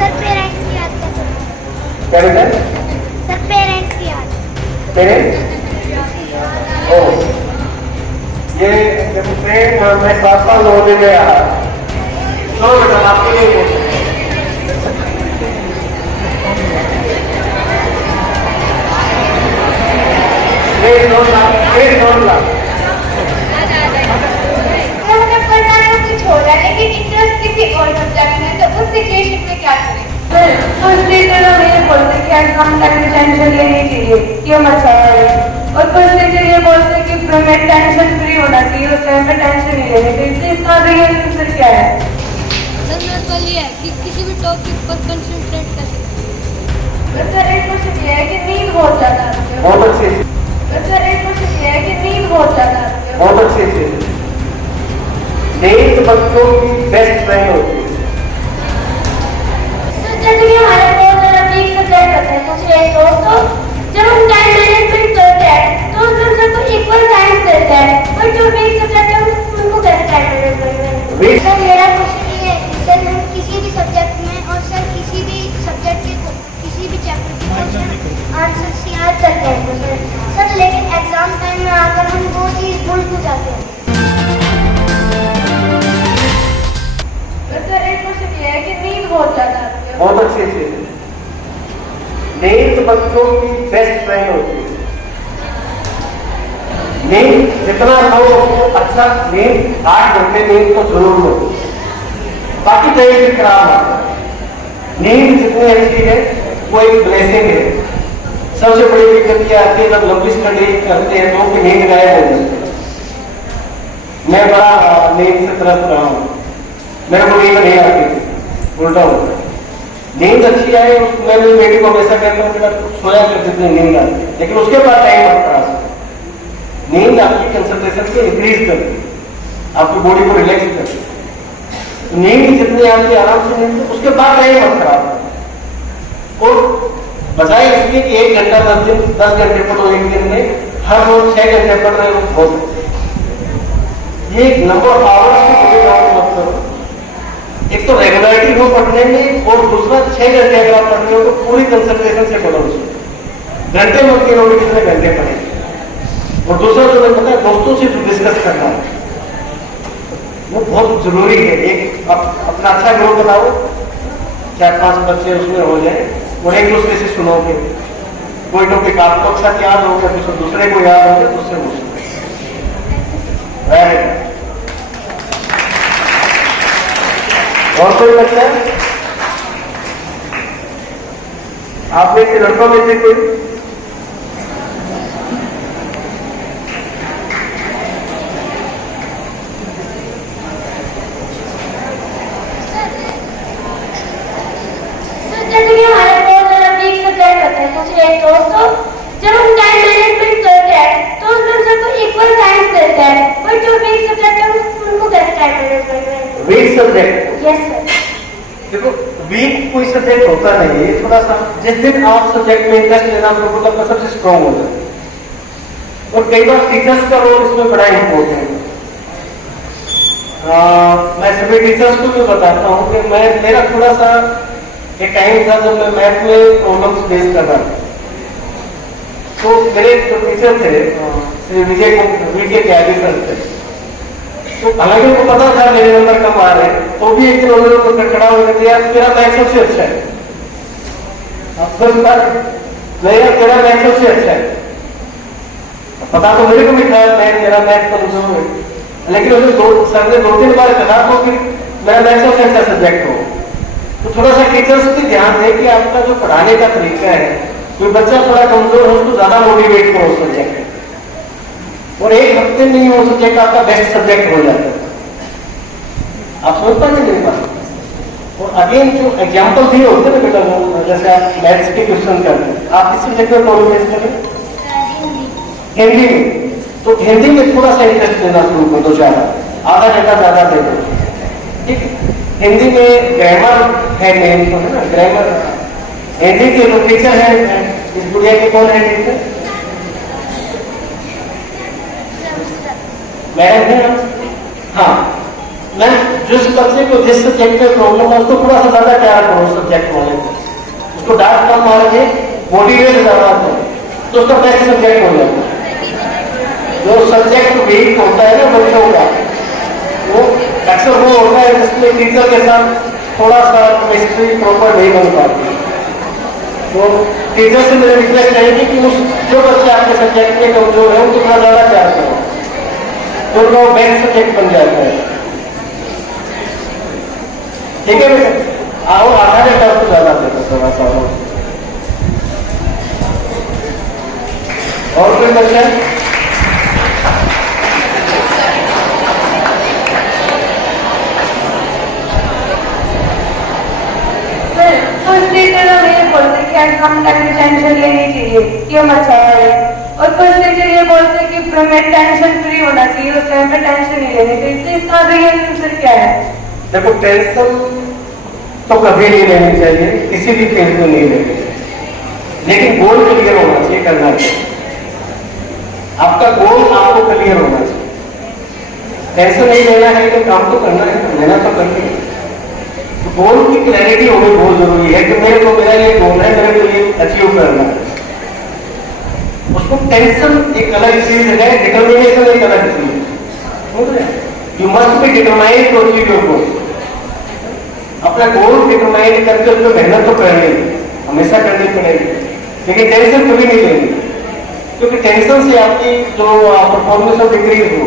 Sir parents की याद कैसे बनाएं? क्या बेटा? सर पेरेंट्स की याद। पेरेंट्स? ओ, ये जब से मैं 7 साल होने में आया तो बेटा आपके लिए बोलते हैं। अगर पढ़ना तो कुछ हो रहा है लेकिन इंटरेस्ट किसी और सब्जेक्ट में, तो उस सिचुएशन में क्या करें? कुछ टीचर हम ये बोलते हैं कि एग्जाम टाइम में टेंशन लेनी चाहिए, क्यों अच्छा है। और कुछ टीचर ये बोलते हैं कि हमें टेंशन फ्री होना चाहिए, उस टाइम में टेंशन नहीं लेनी चाहिए। इसका रियल आंसर क्या है? सर मेरा सवाल ये है कि किसी भी टॉपिक पर कंसंट्रेट कैसे करें? सर एक क्वेश्चन ये है कि नींद बहुत ज्यादा आती है। बहुत अच्छी सर एक क्वेश्चन ये है कि नींद बहुत ज्यादा आती है। बहुत अच्छी चीज। नींद बच्चों की बेस्ट फ्रेंड होती है। जैसे कि हमारे बहुत ज्यादा वीक सब्जेक्ट होते हैं कुछ एक दोस्तों, जब हम टाइम मैनेजमेंट करते हैं तो हम सबको इक्वल टाइम देते हैं, और जो वीक सब्जेक्ट है उनको कैसे टाइम मैनेज करेंगे? सर मेरा क्वेश्चन ये है कि सर हम किसी भी सब्जेक्ट में और सर किसी भी सब्जेक्ट के किसी भी चैप्टर के क्वेश्चन आंसर याद करते हैं तो सर लेकिन एग्जाम टाइम में आकर हम वो चीज़ भूल क्यों जाते हैं? सर एक क्वेश्चन ये है कि नींद बहुत ज्यादा आती है। बहुत अच्छी चीज। नींद बच्चों की बेस्ट फ्रेंड होती है। नींद जितना हो अच्छा, नींद 8 घंटे नींद तो जरूर लो, बाकी कहीं भी खराब हो। नींद जितनी अच्छी है वो एक ब्लेसिंग है। सबसे बड़ी दिक्कत यह आती है जब लंबी स्टडी करते हैं तो कि नींद गायब हो जाती है। मैं बड़ा नींद से त्रस्त रहा हूँ, मेरे को नींद नहीं आती, उल्टा होता है। नींद अच्छी आए मैं भी बेटी को हमेशा कहता हूँ कि सोया कर जितनी नींद आती है, लेकिन उसके बाद टाइम मत खराब। नींद आपकी कंसंट्रेशन को इंक्रीज करती है, आपकी बॉडी को रिलैक्स करती है। नींद जितनी आपकी आराम से नींद, उसके बाद टाइम मत खराब। और बजाय इसलिए कि 1 घंटा 10 घंटे पढ़ो एक दिन में, हर रोज 6 घंटे पढ़ रहे हो बहुत। ये नंबर ऑफ आवर्स की कभी काउंट मत करो। एक तो रेगुलरिटी हो पढ़ने में, और दूसरा 6 घंटे अगर आप पढ़ रहे हो तो पूरी कंसंट्रेशन से पढ़ो उसको। घंटे मत गिनोगे कितने घंटे पढ़े। और दूसरा जो मैं पता है दोस्तों से डिस्कस करना है, वो बहुत जरूरी है। एक अपना अच्छा ग्रुप बनाओ, 4-5 बच्चे उसमें हो जाए, और एक दूसरे से सुनोगे। कोई टॉपिक आपको अच्छा याद हो गया, फिर दूसरे को याद हो गया, दूसरे को सुनो। और कोई बच्चा आप में से लड़कों में से कोई? जैसे कि हमारे बहुत ज्यादा वीक सब्जेक्ट होते हैं कुछ एक दोस्तों, जब हम टाइम मैनेजमेंट करते हैं तो हम सबको इक्वल टाइम देते हैं, और जो वीक सब्जेक्ट है उनको कैसे टाइम मैनेज करेंगे? Weak subject? Yes sir. देखो वीक कोई सब्जेक्ट होता नहीं है, थोड़ा सा जिस दिन आप सब्जेक्ट में इंटरेस्ट लेना शुरू करते हैं सबसे स्ट्रॉन्ग हो जाता है। और कई बार टीचर्स का रोल इसमें बड़ा इंपॉर्टेंट है। मैं सभी टीचर्स को भी बताता हूँ कि मेरा थोड़ा सा एक टाइम था जब मैं मैथ में प्रॉब्लम्स फेस कर रहा था। तो मेरे जो टीचर थे श्री विजय त्यागी सर थे, तो हालांकि उनको पता था मेरे नंबर कम आ रहे हैं, तो भी एक दिन उन्होंने खड़ा होकर दिया मेरा मैथ सबसे अच्छा है। मेरा मैथ सबसे अच्छा है। पता तो मेरे को भी था मेरा मैथ कमजोर है, लेकिन उन्होंने सर ने 2-3 बार कहा तो फिर मेरा मैथ सबसे अच्छा सब्जेक्ट हो। तो थोड़ा सा टीचर्स भी ध्यान दें कि आपका जो पढ़ाने का तरीका है, कोई बच्चा थोड़ा कमजोर हो उसको ज्यादा मोटिवेट करो सब्जेक्ट में, और एक हफ्ते में ही वो सब्जेक्ट आपका बेस्ट सब्जेक्ट हो जाता है। आप समझ पाएंगे मेरी बात? और अगेन जो एग्जाम्पल दिए होते हैं ना बेटा, जैसे आप मैथ्स के क्वेश्चन करते हैं, आप किस सब्जेक्ट में प्रॉब्लम फेस करें? हिंदी में। तो हिंदी में थोड़ा सा इंटरेस्ट देना शुरू कर दो, ज्यादा, आधा घंटा ज्यादा दे दो। ठीक, हिंदी में ग्रामर है मेन, तो है ना ग्रामर। हिंदी के जो टीचर है इस दुनिया के कौन है टीचर? मैडम है। हाँ, मैं जिस बच्चे को जिस सब्जेक्ट में प्रॉब्लम है उसको थोड़ा सा ज्यादा प्यार करो सब्जेक्ट वाले को, उसको डांट कम मार के मोटिवेट ज्यादा करो तो उसका बेस्ट सब्जेक्ट हो जाता है। जो सब्जेक्ट वीक होता है ना बच्चों का, वो अक्सर वो होता है जिसमें टीचर के साथ थोड़ा सा केमिस्ट्री प्रॉपर नहीं बन पाती। तो टीचर से मेरी रिक्वेस्ट रहेगी कि उस जो बच्चे आपके सब्जेक्ट में कमजोर है उनको थोड़ा ज्यादा प्यार करो तो उनका वो बेस्ट सब्जेक्ट बन जाता है। ठीक है बेटा, आओ आधा घंटा उसको ज्यादा देता थोड़ा सा और कोई बच्चा? फर्स्ट टीचर हमें ये बोलते कि एग्जाम टाइम में टेंशन लेनी चाहिए कि हम अच्छा है, और फर्स्ट टीचर ये बोलते कि हमें टेंशन फ्री होना चाहिए, उस टाइम पे टेंशन नहीं लेनी चाहिए। तो इसका रियल आंसर क्या है? देखो, टेंशन तो कभी नहीं लेनी चाहिए, किसी भी फील्ड में नहीं लेनी चाहिए, लेकिन गोल क्लियर होना चाहिए, करना चाहिए। आपका गोल आपको क्लियर होना चाहिए। टेंशन नहीं लेना है तो काम तो करना है, मेहनत तो करनी है। तो गोल की क्लैरिटी होनी बहुत जरूरी है कि मेरे को मेरा ये गोल है, मेरे को ये अचीव करना है। उसको टेंशन एक अलग चीज है, डिटर्मिनेशन एक अलग चीज है। You must be determined to achieve your goal. अपना गोल डिटरमाइंड करके उसमें मेहनत तो करनी हमेशा करनी पड़ेगी, लेकिन टेंशन कभी नहीं लेनी, क्योंकि टेंशन से आपकी जो परफॉर्मेंस ऑफ डिक्रीज हो,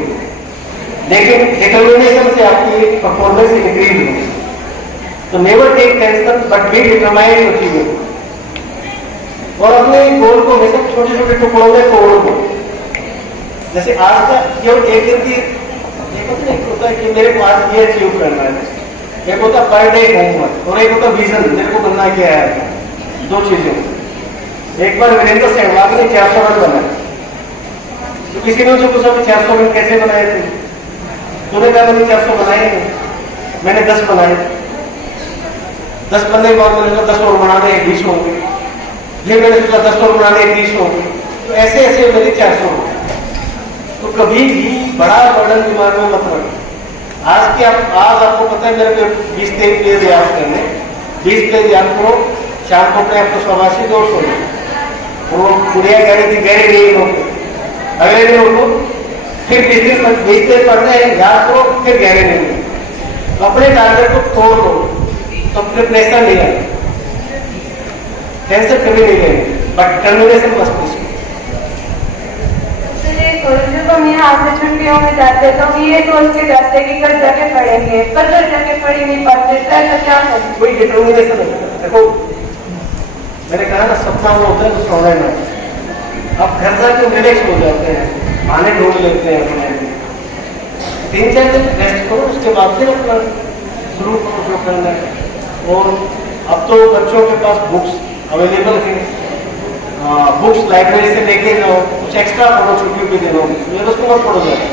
लेकिन डिटर्मिनेशन से आपकी परफॉर्मेंस इंक्रीज हो। तो never take tension but be determined to achieve it. और अपने गोल को हमेशा छोटे छोटे टुकड़ों में तोड़ दो। जैसे आज का केवल एक दिन की एक होता है कि मेरे को आज ये अचीव करना है, एक होता है पर डे होमवर्क और एक होता विजन, मेरे को बनना क्या है। दो चीजें। एक बार वीरेंद्र सहवाग ने 400 रन बनाए, तो किसी ने जो पूछा 400 रन कैसे बनाए थे, तूने कहा मैंने 400 बनाए नहीं, मैंने 10 बनाए। 10 बनने के बाद मैंने सोचा 10 और बनाने 20 होंगे, फिर मैंने सोचा 10 और बनाने 30 होंगे, तो ऐसे ऐसे मेरे 400 हो। तो कभी भी बड़ा बर्डन दिमाग में मत रखो। आज आपको पता है मेरे को 20-23 पेज याद करने, 20 पेज याद करो, शाम को अपने आपको 82-200 वो गुड़िया कह रही थी गहरे नहीं रोको, अगले दिन रोको, फिर 20 पेज पढ़ते हैं, याद करो, फिर गहरे नहीं। तो अपने टारगेट को तोड़ दो, तो फिर प्रेशर नहीं आएगा, टेंशन कभी नहीं लेंगे, बट टर्मिनेशन मस्ट बी। जब हम यहाँ से छुट्टियों में जाते तो हम ये सोच के जाते कि घर जाके पढ़ेंगे, पर घर जाके पढ़ ही नहीं पाते, तो क्या करें? कोई डिटर्मिनेशन है। देखो, मैंने कहा ना सपना वो होता है तो सोने में। अब घर जाके रिलैक्स हो जाते हैं, खाने ढूंढ लेते हैं अपने, 3-4 दिन रेस्ट करो, उसके बाद फिर अपना शुरू करो जो करना है। और अब तो बच्चों के पास बुक्स अवेलेबल है, बुक्स लाइब्रेरी से लेके जाओ, कुछ एक्स्ट्रा पढ़ो छुट्टियों के दिनों में, सिलेबस को मत पढ़ो जाए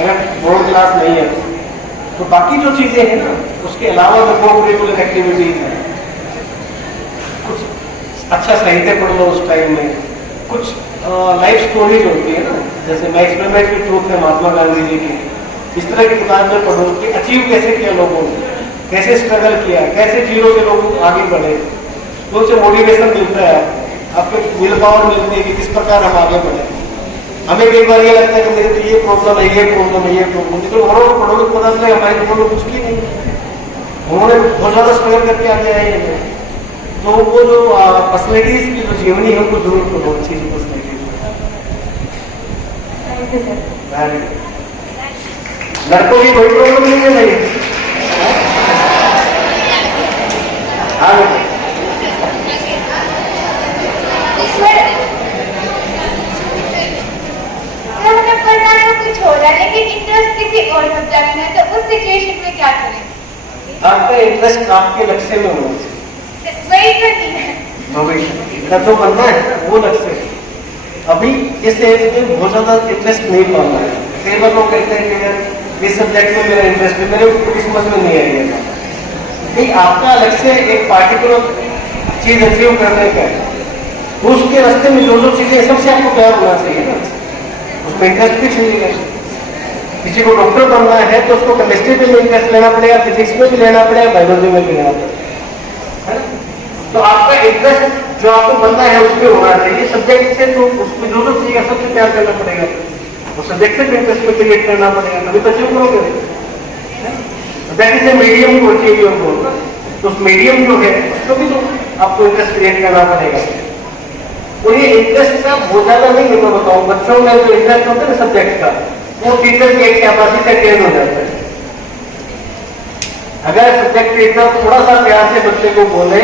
अगर बोर्ड क्लास नहीं है तो। बाकी जो चीजें हैं ना, उसके अलावा जो को करिकुलर एक्टिविटीज हैं, कुछ अच्छा साहित्य पढ़ लो उस टाइम में, कुछ लाइफ स्टोरीज होती है ना, जैसे मैं एक्सपेरिमेंट की ट्रूथ है महात्मा गांधी जी की, इस तरह की किताब में पढ़ो कि अचीव कैसे किया लोगों ने, कैसे स्ट्रगल किया, कैसे जीरो से लोग आगे बढ़े, तो उनसे मोटिवेशन मिलता है, आपको विल पावर मिलती है कि किस प्रकार हम आगे बढ़े। हमें कई बार ये लगता है कि मेरे तो ये प्रॉब्लम है, ये प्रॉब्लम है, ये प्रॉब्लम है, तो औरों को पढ़ोगे पता चले हमारी प्रॉब्लम कुछ भी नहीं, उन्होंने बहुत ज्यादा स्ट्रगल करके आगे आए हैं। तो वो जो पर्सनैलिटीज की जो जीवनी है उनको जरूर पढ़ो, अच्छी पर्सनैलिटी। लड़कों की कोई प्रॉब्लम नहीं है भाई। हमें पढ़ना तो कुछ हो रहा है, लेकिन इंटरेस्ट किसी और सब्जेक्ट में, तो उस सिचुएशन में क्या करें? आपका इंटरेस्ट आपके लक्ष्य में होना चाहिए, वही तो नहीं है, इतना तो बनना है वो लक्ष्य है। अभी इस एज में बहुत ज्यादा इंटरेस्ट नहीं पाना है। कई बार लोग कहते हैं कि यार इस सब्जेक्ट में मेरा इंटरेस्ट है, मेरे को समझ में नहीं आएगा। नहीं, आपका लक्ष्य एक पार्टिकुलर चीज अचीव करने का है, उसके रास्ते में जो जो चीजें सबसे आपको प्यार होना चाहिए ना, उसमें इंटरेस्ट भी चाहिए। किसी को डॉक्टर बनना है तो उसको केमिस्ट्री में इंटरेस्ट लेना पड़ेगा, फिजिक्स में भी लेना पड़ेगा, बायोलॉजी में भी लेना पड़ेगा, है ना? तो आपका इंटरेस्ट जो आपको बनना है उसमें होना चाहिए। सब्जेक्ट से तो उसमें जो चाहिए सबसे प्यार करना पड़ेगा, वो सब्जेक्ट से भी इंटरेस्ट में क्रिएट करना पड़ेगा, तभी तो अचीव करोगे। That is a medium to achieve your goal. तो उस मीडियम जो है उसको भी तो आपको इंटरेस्ट क्रिएट करना पड़ेगा। और ये इंटरेस्ट का बहुत ज्यादा नहीं है, मैं बताऊं, बच्चों में जो इंटरेस्ट होता है ना सब्जेक्ट का, वो टीचर की एक शाबाशी से ट्रेन हो जाता है। अगर सब्जेक्ट टीचर थोड़ा सा प्यार से बच्चे को बोले,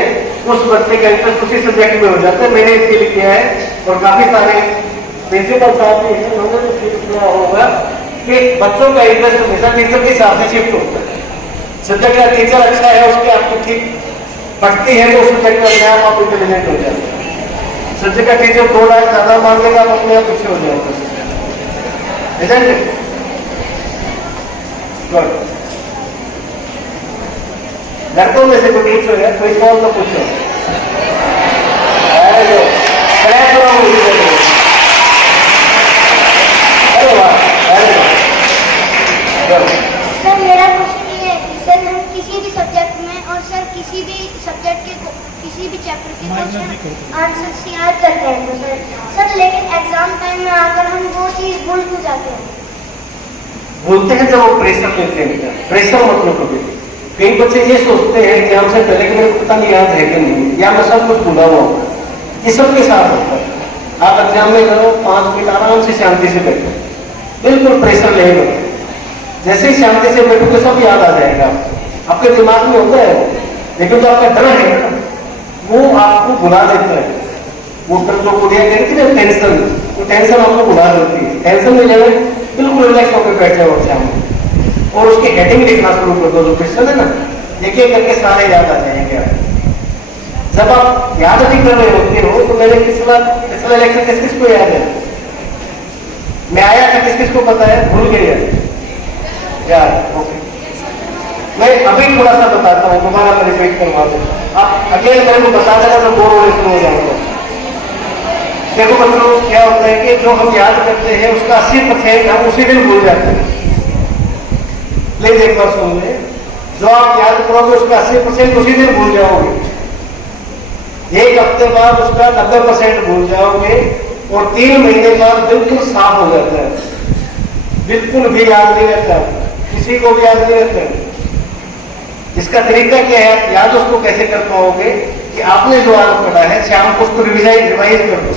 उस बच्चे का इंटरेस्ट उसी सब्जेक्ट में हो जाता है। मैंने इसके लिए किया है और काफी सारे प्रिंसिपल साहब भी हैं, उन्होंने भी फील किया होगा कि बच्चों का इंटरेस्ट हमेशा टीचर के हिसाब से शिफ्ट होता है। सब्जेक्ट का टीचर अच्छा है, उसकी आपको ठीक पढ़ती है तो उस सब्जेक्ट में अपने आप इंटेलिजेंट हो जाते हैं। सब्जेक्ट का टीचर 2 लाख ज्यादा मांगेगा, आप अपने आप पीछे हो जाओगे। लड़कों में से कोई पूछो यार, कोई सवाल तो पूछो। सर मेरा क्वेश्चन ये है कि सर हम किसी भी सब्जेक्ट में और सर किसी भी सब्जेक्ट के किसी भी चैप्टर के क्वेश्चन आंसर याद करते हैं तो सर लेकिन एग्जाम टाइम में आकर हम वो चीज़ भूल क्यों जाते हैं? बोलते हैं जब वो प्रेशर लेते हैं, प्रेशर मतलब कभी कई बच्चे ये सोचते हैं एग्जाम से पहले कि मेरे को पता नहीं याद है कि नहीं, या मैं सब कुछ भूला हुआ हूँ। ये सबके साथ होता है। आप एग्जाम में करो 5 मिनट आराम से शांति से बैठो, बिल्कुल प्रेशर नहीं होता। जैसे ही शांति से बैठोगे सब याद आ जाएगा, आपके दिमाग में होता है। लेकिन जो आपका डर है ना, वो आपको भुला देता है। वो डर जो बुढ़िया कहती है टेंशन, वो टेंशन आपको भुला देती है। टेंशन में जाए बिल्कुल रिलैक्स होकर बैठ जाओ एग्जाम में और उसकी हेडिंग लिखना शुरू कर दो। जो क्वेश्चन है ना, एक एक करके सारे याद आ जाएंगे। जब आप याद नहीं कर रहे होते हो तो मैंने पिछला इलेक्शन किस किस को याद है, मैं आया था किस किस को पता है, भूल गए यार। ओके, मैं अभी थोड़ा सा बताता हूँ, दोबारा मैं रिपीट करवा दूँ। आप अगेन मेरे को बता देना तो बोर होने शुरू हो जाऊंगा। देखो बच्चों, क्या होता है कि जो हम याद करते हैं उसका 80% हम उसी दिन भूल जाते हैं। प्लीज एक बार सुन ले, जो आप याद करोगे उसका 80% उसी दिन भूल जाओगे। 1 हफ्ते बाद उसका 90% भूल जाओगे और 3 महीने बाद बिल्कुल साफ हो जाता है, बिल्कुल भी याद नहीं रहता, किसी को भी याद नहीं रहता। इसका तरीका क्या है, याद उसको कैसे कर पाओगे कि आपने जो आज पढ़ा है शाम को उसको रिवाइज कर दो।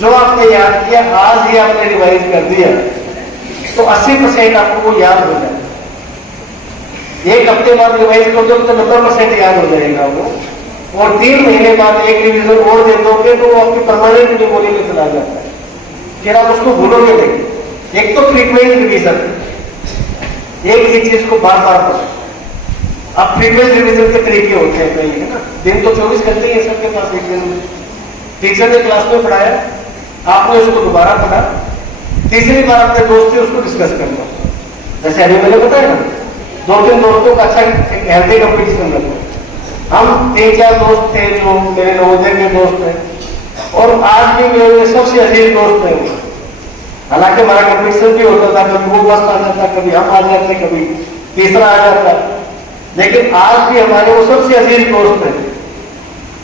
जो आपने याद किया आज ही आपने रिवाइज कर दिया तो 80% आपको वो याद हो जाएगा। 1 हफ्ते बाद रिवाइज कर दो तो 90% याद हो जाएगा वो, और 3 महीने बाद एक रिवीजन और दे दोगे तो वो आपकी परमानेंट मेमोरी में चला जाता है, फिर आप उसको भूलोगे नहीं। एक तो फ्रीक्वेंट रिवीजन, एक ही चीज को बार बार करो। अब फ्रीक्वेंट रिवीजन के तरीके होते हैं कई, है ना। दिन तो 24 घंटे ही सबके पास एक दिन में। टीचर ने क्लास में पढ़ाया, आपने उसको दोबारा पढ़ा, तीसरी बार अपने दोस्त से उसको डिस्कस करना। जैसे अभी मैंने बताया ना, 2-3 दोस्तों का अच्छा एक हेल्दी कंपटीशन रखो। हम 3-4 दोस्त थे जो मेरे नवोदय के दोस्त हैं और आज भी मेरे सबसे अजीज दोस्त हैं। हालांकि हमारा कंपटीशन भी होता था, कभी वो फर्स्ट आ जाता, कभी हम आ जाते, कभी तीसरा आ जाता, लेकिन आज भी हमारे वो सबसे अजीज दोस्त हैं।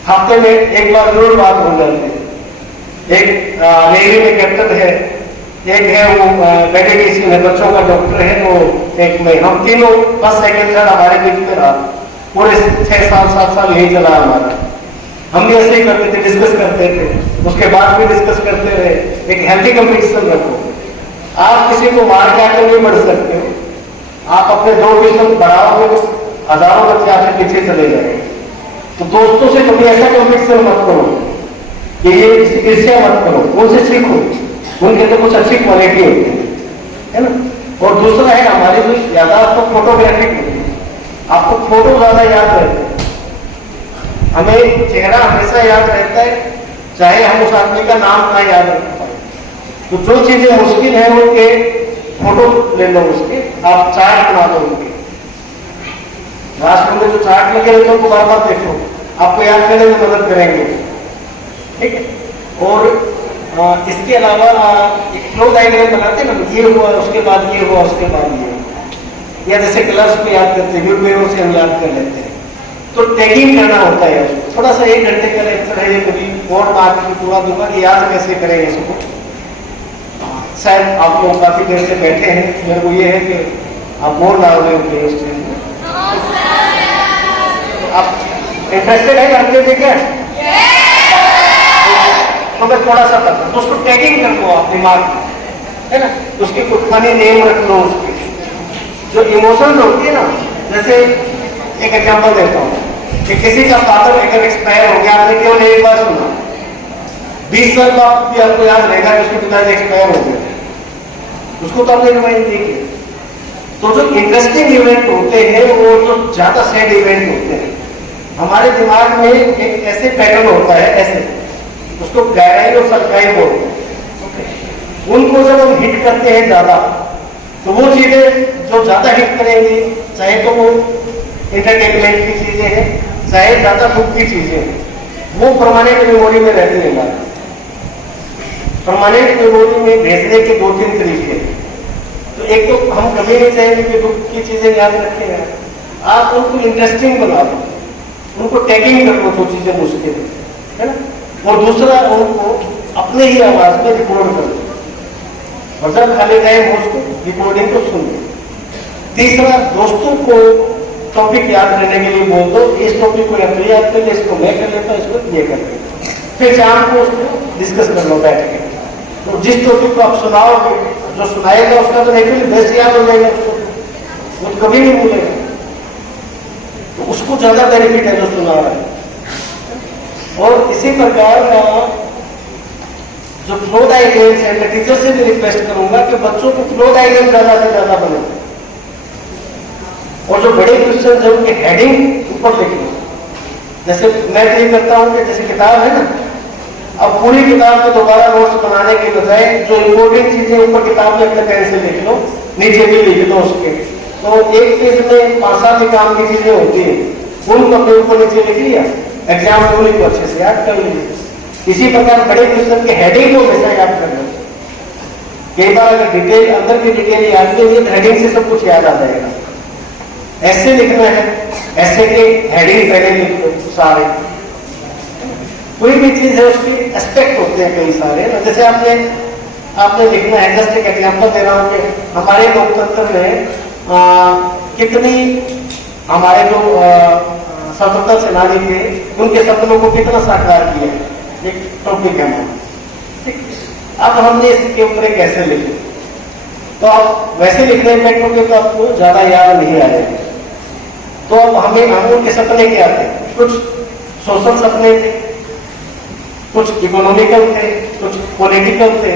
हफ्ते में एक बार जरूर बात हो जाती है। एक नेवी में कैप्टन है, एक है वो मेडिकेशन है, बच्चों का डॉक्टर है, तो एक में हम तीनों फर्स्ट सेकंड थर्ड हमारे बीच में रहा। पूरे 6 साल 7 साल यही चला हमारा। हम भी ऐसे ही करते थे, डिस्कस करते थे, उसके बाद भी डिस्कस करते रहे। एक हेल्दी कंपटीशन रखो। आप किसी को मार के आकर नहीं बढ़ सकते हो, आप अपने 2 क्वेश्चन बढ़ाओगे तो हजारों बच्चे आपसे पीछे चले जाएंगे। तो दोस्तों से कभी ऐसा कंपटीशन मत करो कि ये ईर्ष्या मत करो, उनसे सीखो, उनके अंदर कुछ अच्छी क्वालिटी होती है ना। और दूसरा है हमारी जो यादाश्त तो फोटोग्राफिक होती है, आपको फोटो ज्यादा याद रहता है। हमें चेहरा हमेशा याद रहता है, चाहे हम उस आदमी का नाम ना याद रख पाए। तो जो चीजें मुश्किल है उनके फोटो ले लो, उसके आप चार्ट बना दो उनके। लास्ट में जो चार्ट लगे रहते हैं बार बार देखो, आपको याद करने में मदद करेंगे, ठीक है। और इसके अलावा एक फ्लो डायग्राम बनाते हैं ना, ये हुआ उसके बाद ये हुआ उसके बाद ये हुआ, या जैसे कलर्स को याद करते हैं विभिन्न से हम याद कर लेते हैं। तो टैगिंग करना होता है उसको, थोड़ा सा 1 घंटे का लेक्चर है ये, कभी बोर्ड मार के पूरा दूंगा कि याद कैसे करें इसको। शायद आप लोग काफी देर से बैठे हैं, मेरे को ये है कि आप बोर्ड डाल रहे होते हैं उस चीज में, आप इंटरेस्टेड है करते थे क्या? तो मैं थोड़ा सा करता हूँ, तो उसको टैगिंग कर लो आप दिमाग में, है ना, उसके कुछ फनी नेम रख लो उसके, जो इमोशंस होती है ना, जैसे एक एग्जांपल देता हूँ कि किसी का फादर अगर एक्सपायर हो गया, आपने केवल एक बार सुना, 20 साल बाद भी आपको याद रहेगा कि उसके पिताजी एक्सपायर हो गए, उसको तो आपने रिमाइंड नहीं किया। तो जो इंटरेस्टिंग इवेंट होते हैं वो जो ज्यादा सैड इवेंट होते हैं, हमारे दिमाग में एक ऐसे पैटर्न होता है, ऐसे उसको गहराई और सरकाई बोलते हैं। उनको जब हम हिट करते हैं ज्यादा, तो वो चीजें जो ज्यादा हिट करेंगी, चाहे तो वो एंटरटेनमेंट की चीजें हैं, चाहे ज्यादा दुख की चीजें हैं, वो परमानेंट मेमोरी में रहती है। परमानेंट मेमोरी में भेजने के 2-3 तरीके हैं। तो एक तो हम कभी नहीं चाहेंगे कि दुख की चीजें याद रखें, आप उनको इंटरेस्टिंग बना दो, उनको टैगिंग कर लो जो चीजें मुश्किल है ना, और दूसरा उनको अपने ही आवाज में रिकॉर्ड कर दो, और जब खाली टाइम हो उसको रिकॉर्डिंग को सुन लो। तीसरा, दोस्तों को टॉपिक याद करने के लिए बोल दो, इस टॉपिक को अपने याद कर ले, इसको मैं कर लेता हूँ, इसको ये कर लेता, फिर शाम को उसको डिस्कस कर लो बैठ के। तो जिस टॉपिक को आप सुनाओगे, जो सुनाएगा उसका तो नेचुरली बेस्ट याद हो जाएगा उसको, वो तो कभी नहीं भूलेगा, तो उसको ज्यादा बेनिफिट है जो सुना रहा है। और इसी प्रकार का जो फ्लो डायग्राम्स है, मैं टीचर से भी रिक्वेस्ट करूंगा कि बच्चों को फ्लो डायग्राम ज्यादा से ज्यादा बने, और जो बड़े क्वेश्चन है उनके हेडिंग ऊपर लिखना। जैसे मैं तो ये करता हूँ कि जैसे किताब है ना, अब पूरी किताब में दोबारा नोट्स बनाने के बजाय जो इम्पोर्टेंट चीजें ऊपर किताब में अपने पेन से लिख लो, नीचे भी लिख दो उसके। तो एक पेज में 5-7 काम की चीजें होती है, उनको अपने ऊपर नीचे लिख लिया, एग्जाम में उन्हीं को अच्छे से याद कर लीजिए। इसी प्रकार बड़े क्वेश्चन के हेडिंग को हमेशा याद कर लो। कई बार अगर डिटेल अंदर की डिटेल याद नहीं है तो हेडिंग से सब कुछ याद आ जाएगा। ऐसे लिखना है, ऐसे के हेडिंग पहले लिख लो सारे, कोई भी चीज है उसकी एस्पेक्ट होते हैं कई सारे ना। जैसे आपने लिखना है, जस्ट एक एग्जांपल दे रहा हूँ कि हमारे लोकतंत्र में कितनी हमारे जो स्वतंत्रता सेनानी थे उनके सपनों को कितना साकार किया, एक टॉपिक है हमारा, ठीक। अब हमने इसके ऊपर कैसे लिखे, तो आप वैसे लिखने बैठोगे तो आपको ज्यादा याद नहीं आएगा। तो अब हम उनके सपने क्या थे, कुछ सोशल सपने थे, कुछ इकोनॉमिकल थे, कुछ पॉलिटिकल थे,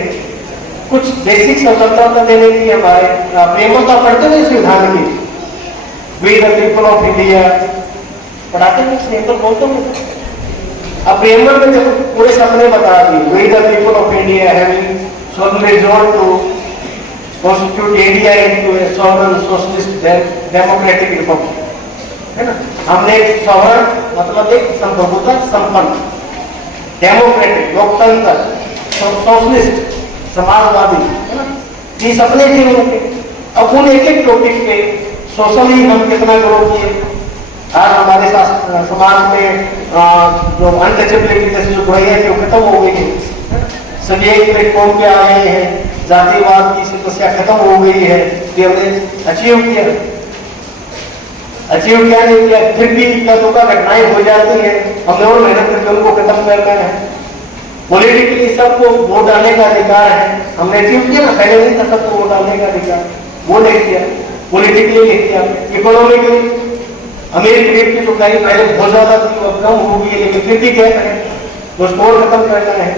कुछ बेसिक स्वतंत्रता देने की हमारे प्रेमता पढ़ते नहीं संविधान की, we the people of India पढ़ाते नहीं, सिंपल बोलते नहीं। अब प्रेमल में देखो पूरे सपने बता दिए, we the people of India having solemnly resolved to constitute India into a sovereign socialist democratic republic, है ना। हमने एक sovereign मतलब एक संप्रभुता संपन्न, डेमोक्रेटिक लोकतंत्र, सोशलिस्ट समाजवादी, है ना, ये सपने थे उनके। अब उन एक एक टॉपिक पे सोशली हम कितना ग्रो किए। आज हमारे समाज में जो अनटचेबिलिटी जैसी जो बुराइयां थी वो खत्म हो गई है, सभी एक प्लेटफॉर्म पे आ गए हैं, जातिवाद की समस्या खत्म हो गई है, कि हमने अचीव किया नहीं किया, फिर भी दुखा घटनाएं हो जाती है, हमने और मेहनत करके उनको खत्म करना है। पॉलिटिकली सबको वोट डालने का अधिकार है, हमने अचीव किया ना, पहले नहीं था सबको वोट डालने का अधिकार, वो नहीं किया, पॉलिटिकली नहीं किया। इकोनॉमिकली अमीर गरीब की चुकाई पहले बहुत ज्यादा थी, अब कम हो गई है, लेकिन फिर भी क्या है, उसको और खत्म करना है।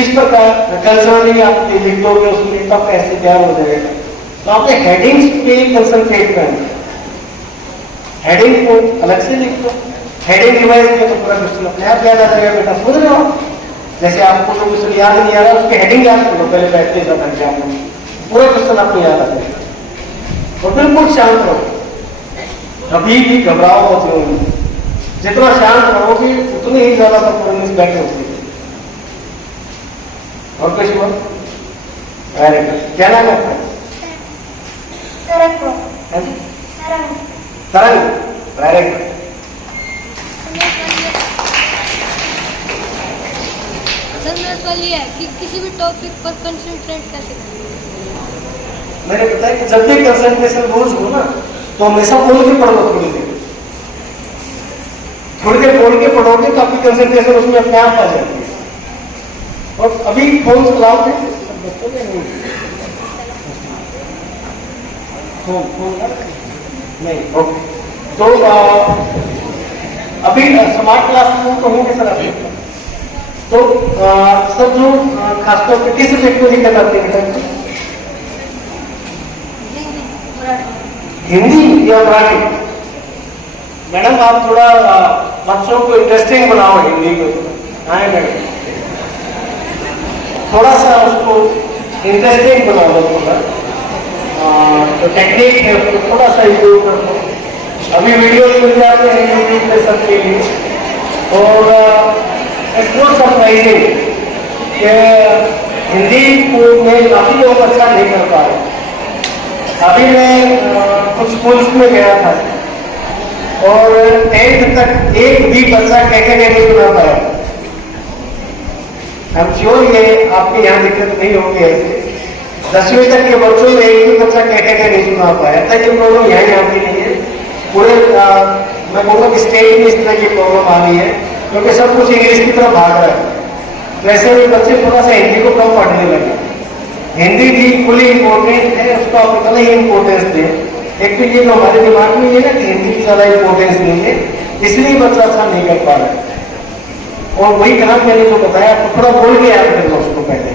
इस प्रकार कंसर्न आप लिख दोगे उसमें, तब कैसे तैयार हो जाएगा। तो आपने हेडिंग्स पे कंसंट्रेट करना, हेडिंग को अलग से लिख दो, हेडिंग रिवाइज किया तो पूरा क्वेश्चन अपने आप याद आ जाएगा। बेटा समझ रहे हो, जैसे आपको जो क्वेश्चन याद नहीं आ रहा उसके हेडिंग याद कर लो पहले बैठते ही एग्जाम में, पूरा क्वेश्चन आपको याद आ जाएगा। और बिल्कुल शांत रहो, कभी भी घबराओ मत, जितना शांत रहोगे उतनी ही ज्यादा परफॉर्मेंस बेटर होगी। और कुछ हुआ? Very good. क्या नाम है आपका? तरंग हाँ जी? तरंग तरंग। Very good. सर मेरा सवाल ये है कि किसी भी टॉपिक पर कंसंट्रेट कैसे करें? मैंने बताया कि जब भी कंसंट्रेशन लूज हो ना तो हमेशा बोल के पढ़ो थोड़ी देर। थोड़ी देर बोल के पढ़ोगे तो आपकी कंसंट्रेशन उसमें अपने आप आ जाती है। और अभी फोन चलाओगे सब बच्चों के नहीं नहीं ओके। तो अभी स्मार्ट क्लास में तो होंगे सर अभी। तो सर जो खासतौर पे किस सब्जेक्ट में दिक्कत आती है? हिंदी या मराठी? मैडम आप थोड़ा बच्चों को इंटरेस्टिंग बनाओ हिंदी को। हाँ मैडम थोड़ा सा उसको इंटरेस्टिंग बना दो थोड़ा। तो टेक्निक है उसको थोड़ा सा इम्प्रूव कर दो। अभी वीडियो मिल जाते हैं यूट्यूब पे सबके लिए। और इट्स नॉट सरप्राइजिंग कि हिंदी को में काफी लोग अच्छा नहीं कर पा रहे। अभी मैं कुछ स्कूल्स में गया था और 10th तक एक भी बच्चा कहके नहीं सुना पाया। आई एम श्योर ये आपके यहाँ दिक्कत नहीं होगी ऐसे। 10वीं तक के बच्चों में एक भी बच्चा कहके नहीं सुना पाया था। ये प्रॉब्लम यहाँ आती नहीं है पूरे मैं बोलूँगा कि स्टेट में इस तरह की प्रॉब्लम आ रही है क्योंकि सब कुछ इंग्लिश की तरफ भाग रहा है। वैसे भी बच्चे थोड़ा सा हिंदी को कम पढ़ने लगे। हिंदी भी फुली इम्पोर्टेंट है, उसको आप इतना ही इम्पोर्टेंस दें। एक तो ये जो हमारे दिमाग में ये ना कि हिंदी की ज्यादा इम्पोर्टेंस नहीं है इसलिए बच्चा अच्छा नहीं कर पा रहा है। और वही कहा मैंने जो बताया तो थोड़ा बोल के याद कर लो उसको। पहले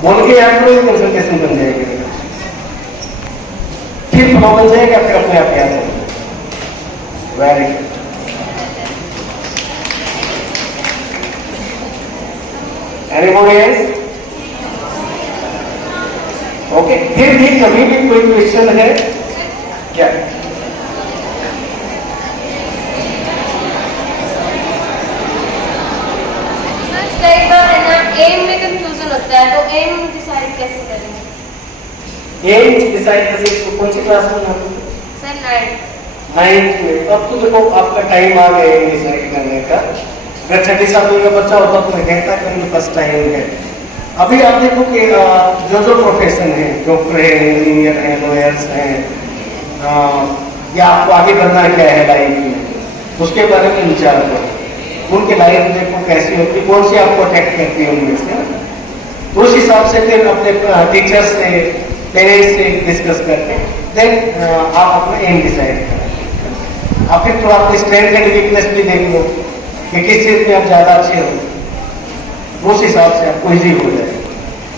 बोल के याद करो कंसंट्रेशन बन जाएगी। फिर फ्लो बन जाएगा फिर अपने आप याद होगा। Very good. Anybody else? Okay. फिर भी कभी भी कोई क्वेश्चन है क्या? कई बार है ना एम में कंफ्यूजन होता है तो एम डिसाइड कैसे करें? एम डिसाइड कैसे? कौन सी क्लास में आप? सर 9th में। अब तो देखो आपका टाइम आ गया एम डिसाइड करने का। अगर 6 साल का बच्चा होता तो मैं कहता कि उनके पास टाइम है। अभी आप देखो कि जो जो प्रोफेशन है, डॉक्टर है, इंजीनियर है, लॉयर्स हैं, या आपको आगे बढ़ना क्या है लाइफ में उसके बारे में विचार करो। उनकी लाइफ देखो कैसी होती है, कौन सी आपको अट्रैक्ट करती है उनमें से। तो उस हिसाब से फिर अपने टीचर्स से पेरेंट्स से डिस्कस करके देन आप अपना एम डिसाइड करें। आप फिर थोड़ा अपनी स्ट्रेंथ एंड वीकनेस भी देख लो कि किस चीज़ में आप ज़्यादा अच्छे हो। उस हिसाब से आपको इजी हो जाए।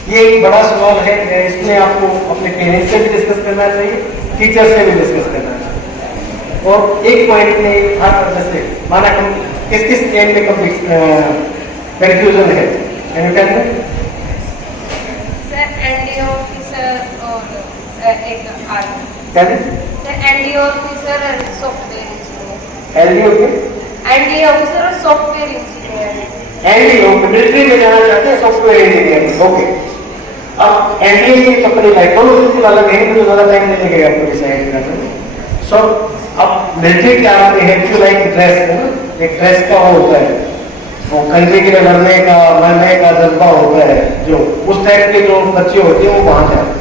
ये एक बड़ा सवाल है, इसमें आपको अपने पेरेंट्स से भी डिस्कस करना चाहिए, टीचर से भी डिस्कस करना चाहिए। और एक पॉइंट में हर जैसे माना हम किस किस एम में कंफ्यूजन है सर एनडीए ऑफिसर और एक आर्मी। क्या सर एनडीए ऑफिसर और सॉफ्टवेयर इंजीनियर। एलडीओ के एनडीए ऑफिसर और सॉफ्टवेयर इंजीनियर। एलडीओ मिलिट्री में जाना चाहते हैं, सॉफ्टवेयर इंजीनियर। ओके। अब एनडीए की कंपनी लाइक दोनों बिल्कुल अलग है, मुझे ज्यादा टाइम नहीं लगेगा आपको डिसाइड करने में। सो अब मिलिट्री क्या आते हैं जो लाइक ड्रेस है ना, एक ड्रेस का वो होता है, वो कंट्री के लिए लड़ने का मरने का जज्बा होता है, जो उस टाइप के जो बच्चे होते हैं वो वहां जाते हैं।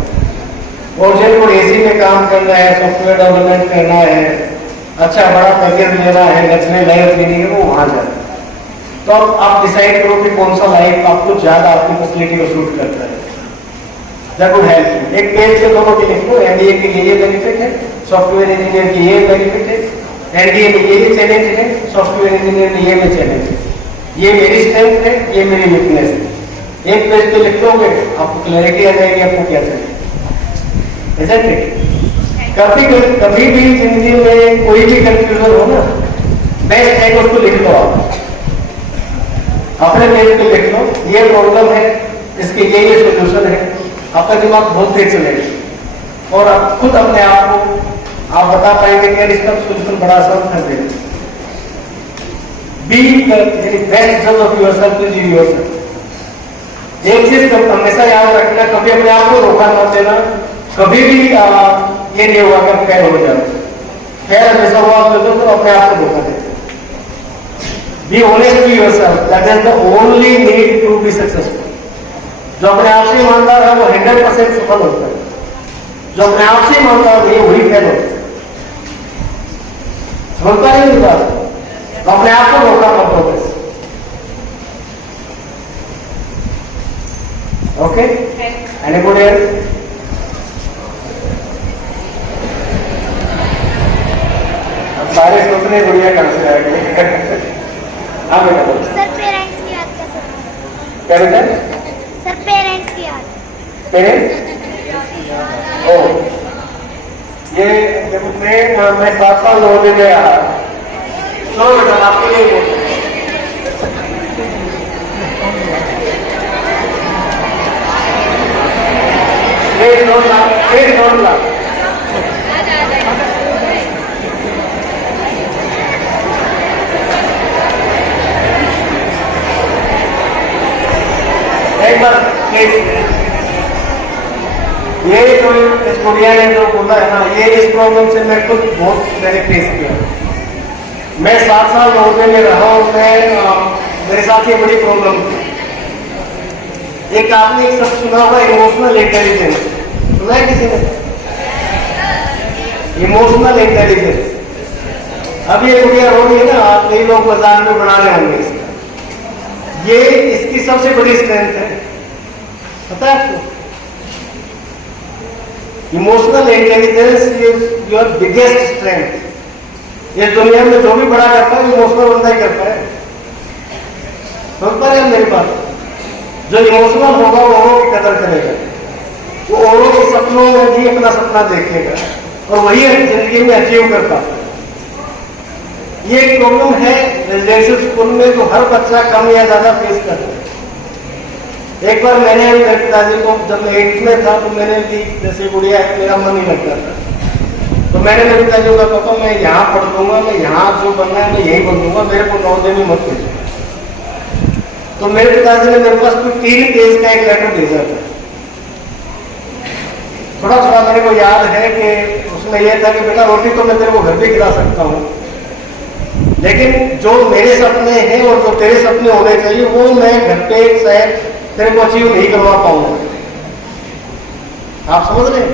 और जिनको एसी में काम करना है, सॉफ्टवेयर डेवलपमेंट करना है, अच्छा बड़ा पैकेज लेना है, नचने लाइफ लेनी है, वो वहां जाते हैं। तो अब आप डिसाइड करो कि कौन सा लाइफ आपको ज्यादा आपकी फैसिलिटी को सूट करता है। That would help. एक पेज से दोनों के लिख लो, एनडीए के लिए ये बेनिफिट है, सॉफ्टवेयर इंजीनियर की ये बेनिफिट है, एनडीए में ये चैलेंज है, सॉफ्टवेयर इंजीनियर में ये में चैलेंज है, ये मेरी स्ट्रेंथ है, ये मेरी वीकनेस है। एक पेज पे लिख लोगे आपको क्लैरिटी आ जाएगी आपको क्या चाहिए। कभी भी जिंदगी में कोई भी कंफ्यूजन हो ना, बेस्ट है उसको लिख लो। आप अपने पेज पे लिख लो ये प्रॉब्लम है, इसके ये सोल्यूशन है, आपका दिमाग बहुत तेज चलेगा और आप खुद अपने आप को आप बता पाएंगे कि इसका सोल्यूशन बड़ा आसान कर देगा। बी बेस्ट जज ऑफ योरसेल्फ इज योरसेल्फ। एक चीज हमेशा याद रखना, कभी अपने आप को धोखा मत देना, कभी भी ये नहीं होगा कि फेल हो जाए। फेल हमेशा हुआ तो अपने आप को धोखा देते। Be honest to yourself, that is the only need to be successful. जो अपने आप से ईमानदार है वो 100% सफल होता है, जो अपने आप से ईमानदार नहीं वही फेल होता है। समझता है इस बात, तो अपने आप को धोखा मत दो। Okay, anybody else? सारे सोच रहे गुड़िया कहां से आएगी। हाँ बेटा बोलो। सर पेरेंट्स की याद कैसे? क्या बेटा? सर पेरेंट्स की याद। पेरेंट्स? ओ, ये देखो मैं 7 साल होने में आया। चलो बेटा आपके लिए बोलते हैं। एक बार प्लीज, ये जो इस गुड़िया ने जो बोला है ना, ये इस प्रॉब्लम से मैं खुद बहुत मैंने फेस किया। मैं 7 साल नौकरी में रहा हूँ, मेरे साथ ये बड़ी प्रॉब्लम थी। एक आपने एक शब्द सुना होगा, इमोशनल इंटेलिजेंस, सुना है किसी ने? Emotional intelligence. अब ये गुड़िया हो रही है ना, आप कई लोग बाजार में बना रहे होंगे इसका। ये इसकी सबसे बड़ी स्ट्रेंथ है, पता है आपको? Emotional intelligence is your biggest strength. इस दुनिया में जो भी बड़ा करता है इमोशनल बंदा ही करता है। समझ पा रहे हैं मेरी बात? जो इमोशनल होगा वो औरों की कदर करेगा, वो औरों के सपनों में भी अपना सपना देखेगा और वही जिंदगी में अचीव करता। ये एक प्रॉब्लम है रेजिडेंशियल स्कूल में जो हर बच्चा कम या ज्यादा फेस करता है। एक बार मैंने मेरे पिताजी को, जब मैं 8th में था तो मैंने भी, जैसे गुड़िया है मेरा मन नहीं लगता था, तो मैंने मेरे पिताजी को कहा पापा मैं यहाँ पढ़ दूंगा, मैं यहाँ जो बनना है मैं यही बन दूंगा, मेरे को 9 दिन में मत भेजो। तो मेरे पिताजी ने मेरे पास कोई 3 पेज का एक लेटर भेजा था। थोड़ा थोड़ा मेरे को याद है कि उसमें यह था कि बेटा रोटी तो मैं तेरे को घर पे खिला सकता हूँ, लेकिन जो मेरे सपने हैं और जो तेरे सपने होने चाहिए वो मैं घर पे शायद तेरे को अचीव नहीं करवा पाऊंगा। आप समझ रहे हैं?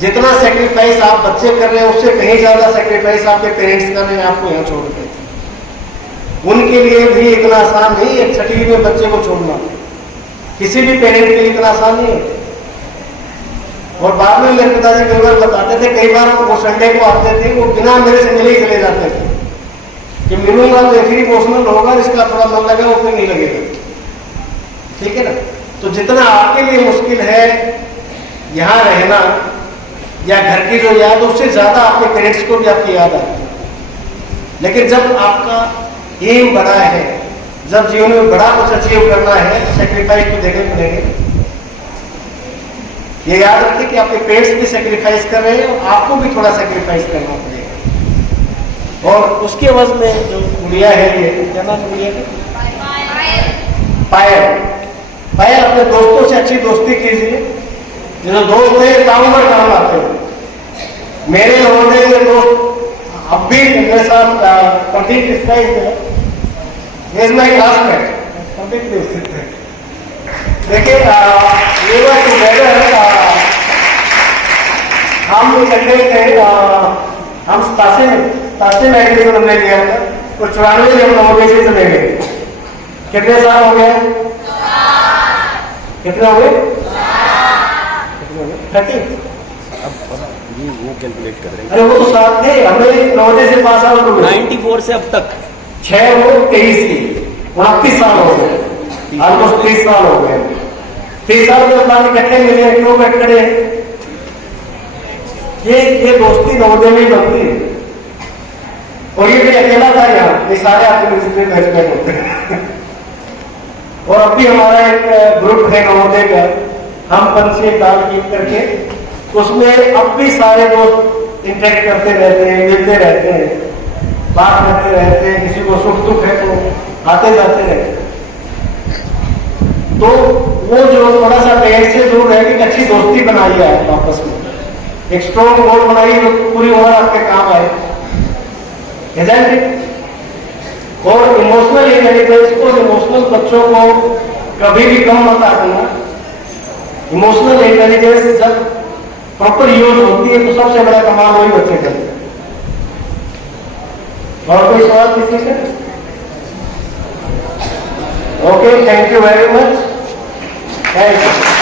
जितना सेक्रीफाइस आप बच्चे कर रहे हैं उससे कहीं ज्यादा सेक्रीफाइस आपके पेरेंट्स कर रहे हैं आपको यहाँ छोड़ के। उनके लिए भी इतना आसान नहीं है 6वीं में बच्चे को छोड़ना, किसी भी पेरेंट के लिए इतना आसान नहीं है। और बाद में मेरे पिताजी कई बार बताते थे, कई बार वो संडे को आते थे, वो बिना मेरे से मिले ही चले जाते थे कि मिलूंगा तो फिर इमोशनल होगा, इसका थोड़ा मन लगा वो फिर नहीं लगेगा। ठीक है ना? तो जितना आपके लिए मुश्किल है यहाँ रहना या घर की जो याद, उससे ज्यादा आपके पेरेंट्स को भी आपकी याद आती है। लेकिन जब आपका एम बड़ा है, जब जीवन में बड़ा कुछ अचीव करना है तो सेक्रीफाइस तो देने पड़ेंगे। ये याद रखिए कि आपके पेरेंट्स भी सेक्रीफाइस कर रहे हैं और आपको भी थोड़ा सेक्रीफाइस करना पड़ेगा। और उसके वजह में जो गुड़िया है, ये क्या नाम गुड़िया का? पायल। पायल अपने दोस्तों से अच्छी दोस्ती कीजिए। जो दोस्त है काम पर काम आते हैं। मेरे होने के दोस्त अब भी मेरे साथ complete is my classmate, completely स्थित है। देखिए ये बात टुगेदर हम इकट्ठे थे, हम तासे मैगजीन हमने लिया था और 94 में हम नवोदय से चले गए। कितने साल हो गए? कितने हो गए? 30। ये वो कैलकुलेट कर रहे हैं। अरे वो तो साथ थे, हमें नवोदय से 5 साल हो गए। 94 से अब तक 6 वो 23 की 29 साल हो गए, ऑलमोस्ट 30 साल हो गए। 30 साल में हम इकट्ठे मिले, क्यों बैठ खड़े हैं? ये दोस्ती नवोदय में बनती है। और ये भी अकेला था यहाँ, ये सारे आपके जितने बैचमेट होते हैं। और अब भी हमारा एक ग्रुप है नवोदय का, हम पंछी डाल कीप करके, उसमें अब भी सारे दोस्त इंटरेक्ट करते रहते हैं, मिलते रहते हैं, बात करते रहते हैं, किसी को सुख दुख है तो आते जाते रहते हैं। तो वो जो थोड़ा सा पेरेंट्स से दूर रह के एक अच्छी दोस्ती बनाई है आपस में, एक स्ट्रॉन्ग बॉन्ड बनाई जो पूरी उम्र आपके काम आए, isn't it? और इमोशनल इंटेलिजेंस को, इमोशनल बच्चों को कभी भी कम मत आना। इमोशनल इंटेलिजेंस जब प्रॉपर यूज होती है तो सबसे बड़ा कमाल वही बच्चे करते हैं। और कोई सवाल किसी से? Okay, thank you very much. Thank you.